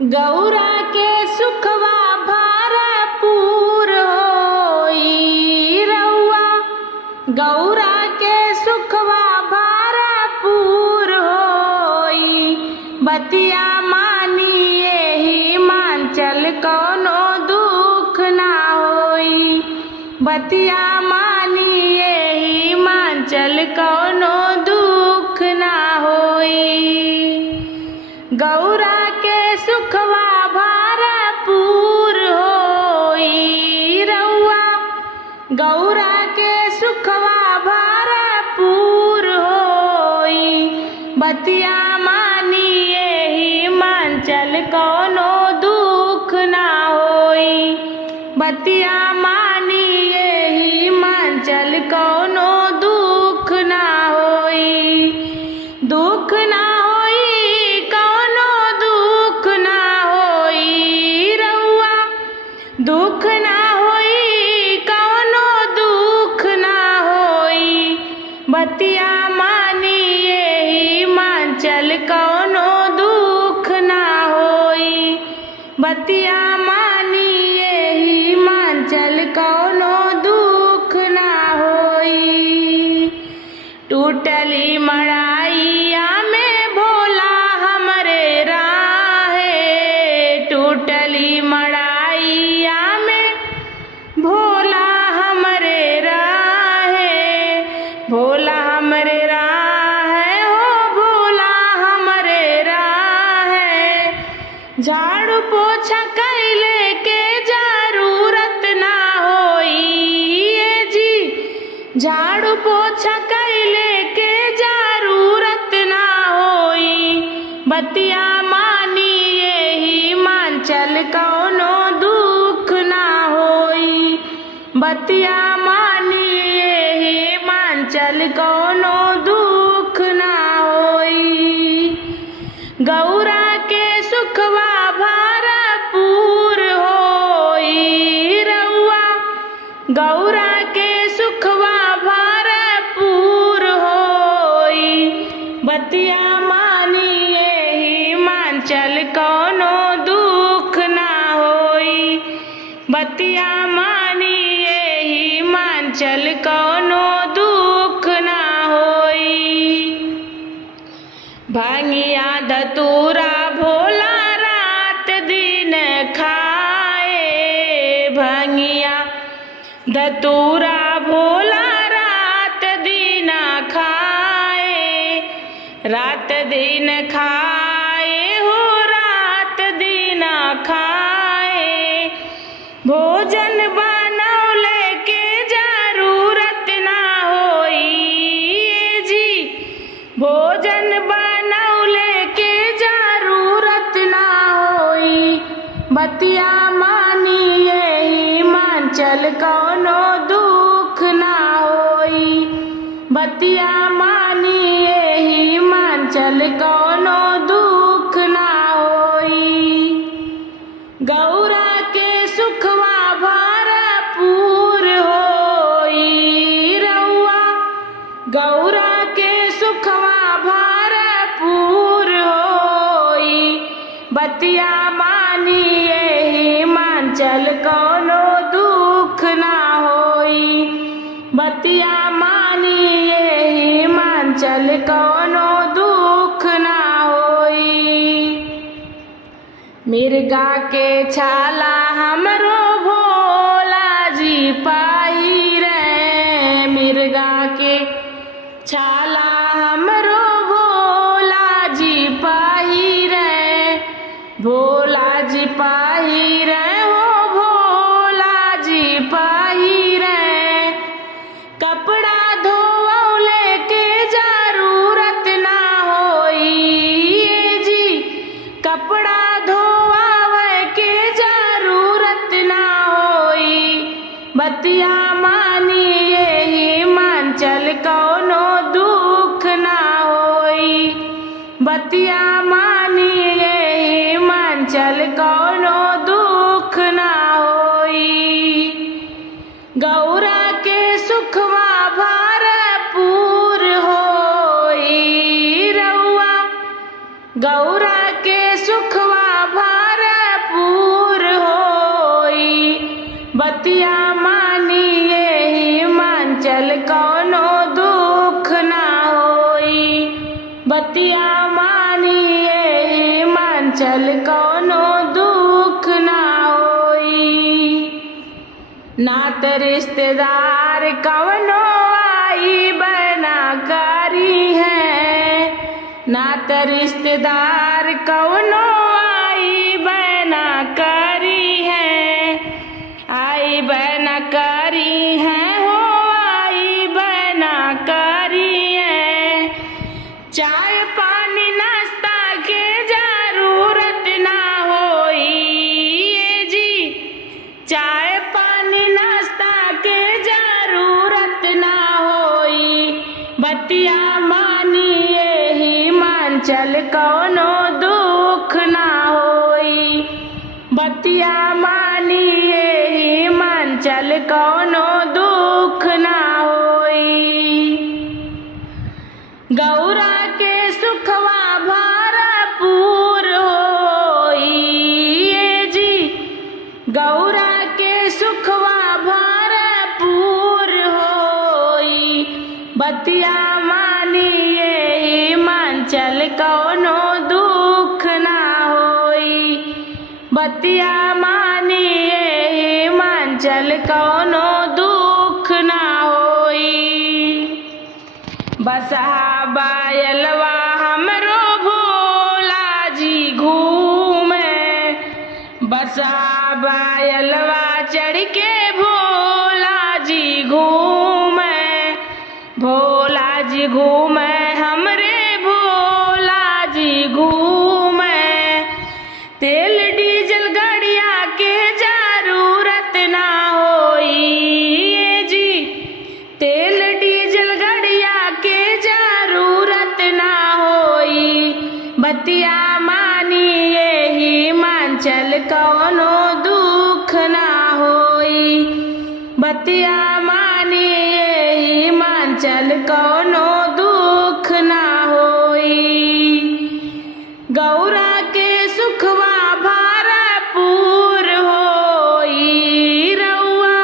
गौरा के सुखवा भरपूर होई रउआ। गौरा के सुखवा भरपूर होई। बतिया मानिए हिमाचल कौनो दुख ना होई। बतिया मानिए हिमाचल कौनो दुख ना होई। गौरा के सुखवा भरपूर होई रउआ। गौरा के सुखवा भरपूर होई। बतिया मानिए हिमाचल कौनो दुख ना होई। बतिया मानिए हिमाचल कौनो दुख ना होई। दुख ना होई कौनो दुख ना होई रउआ। दुख ना होई कौनो दुख ना होई। बतिया मानिए हिमाचल कौनो दुख ना होई। बतिया मानिए हिमाचल कौनो दुख ना होई। टूटली मड़ाइया में भोला हमरे राहे। टूटली मड़ाइया में भोला हमरे राहे। भोला हमरे राहे हो भोला हमरे राहे। झाड़ू पोछा कैले के जरूरत ना होई ए जी। झाड़ू पोछा कैले के जरूरत ना होई। बतिया मानिए हिमाचल कौनो दुख ना होई। बतिया मानिए हिमाचल कौनो दुख ना होई। गौरा के सुखवा भरपूर होई रउआ। गौरा के सुखवा भरपूर होई। बतिया मानिए हिमाचल कौनो दुख ना होई। बतिया मानिए हिमाचल कौनो दुख ना होई। भांगिया धतूरा भोला रात दिन खाए। भांगिया धतूरा भोला रात दिन खाए। रात दिन खाए हो रात दिन खाए। भोजन बनौले के जरूरत ना होई ए जी। भोजन बनौले के जरूरत ना होई। बतिया मानिए हिमाचल कौनो दुख ना होई। बतिया मानिए हिमाचल कौनो दुख ना होई। गौरा के सुखवा भरपूर होई रउआ। गौरा के सुखवा भरपूर होई। बतिया मानिए हिमाचल कौनो दुख ना होई। बतिया मानिए हिमाचल कौनो दुख ना होई। मिर्गा के छाला हमरो भोला जी पाई रे। मिर्गा के छाला हमरो भोला जी पाई रे। भोला जी पाई रे हो भोला जी पाई रे। कपड़ा धोवले के जरूरत ना होई ए जी। कपड़ा धोवावे के जरूरत ना होई। बतिया मानिए हिमाचल कौनो दुख ना होई। बतिया मानिए हिमाचल कौनो दुख ना होई। गौरा के सुखवा भरपूर होई रउआ। गौरा के सुखवा भार कौनो दुख ना होई। नात रिश्तेदार कौनो आई बना करी है, नात रिश्तेदार कौनो आई बना करी है, आई बना करी है हो, आई बना करी है। चाय पानी नाश्ता के जरूरत ना होई जी, चाय पानी नाश्ता के जरूरत ना होई। बतिया मानिए हिमांचल कौनो दुख ना होई, बतिया मानिए हिमांचल कौनो दुख ना होई। गौरा के सुखवा भरपूर होई जी, गौरा के सुखवा भरपूर होई। बतिया मानिए हिमांचल कौनो दुख ना होई, बतिया मानिए हिमांचल कौनो दुख ना होई। बसहा बायलवा हमरो भोला जी घूमे, बसहा बायलवा चढ़ के भोला जी घूमे, भोला जी घूमे हमरे भोला जी घूमे। तेल डीजल गड़िया के जरूरत ना होई जी, तेल डीजल गड़िया के जरूरत ना होई। बतिया मानिए हिमांचल कौनो दुख ना होई, बतिया मानिए हिमांचल कौनो दुख ना होई। गौरा के सुखवा भरपूर होई रउआ,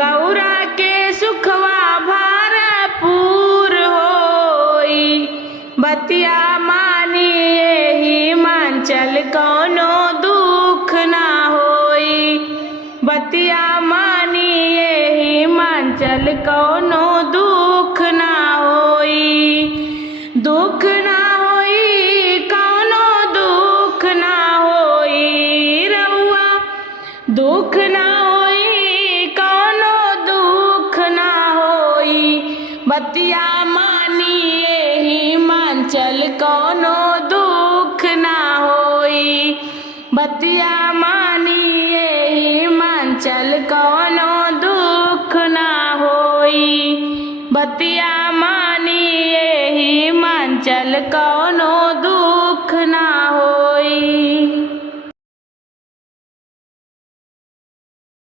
गौरा के सुखवा भरपूर होई। बतिया मानिए हिमांचल कौनो दुख ना होई, बतिया मानिए हिमांचल कौनो दुख ना होई। दुख ना होई कौनो दुख ना होई रउआ, दुख ना होई कौनो दुख ना होई। बतिया मानिए हिमांचल कौनो दुख ना होई, बतिया मानिए हिमांचल कौनो दुख ना होई, बतिया मानिए हिमांचल कौनो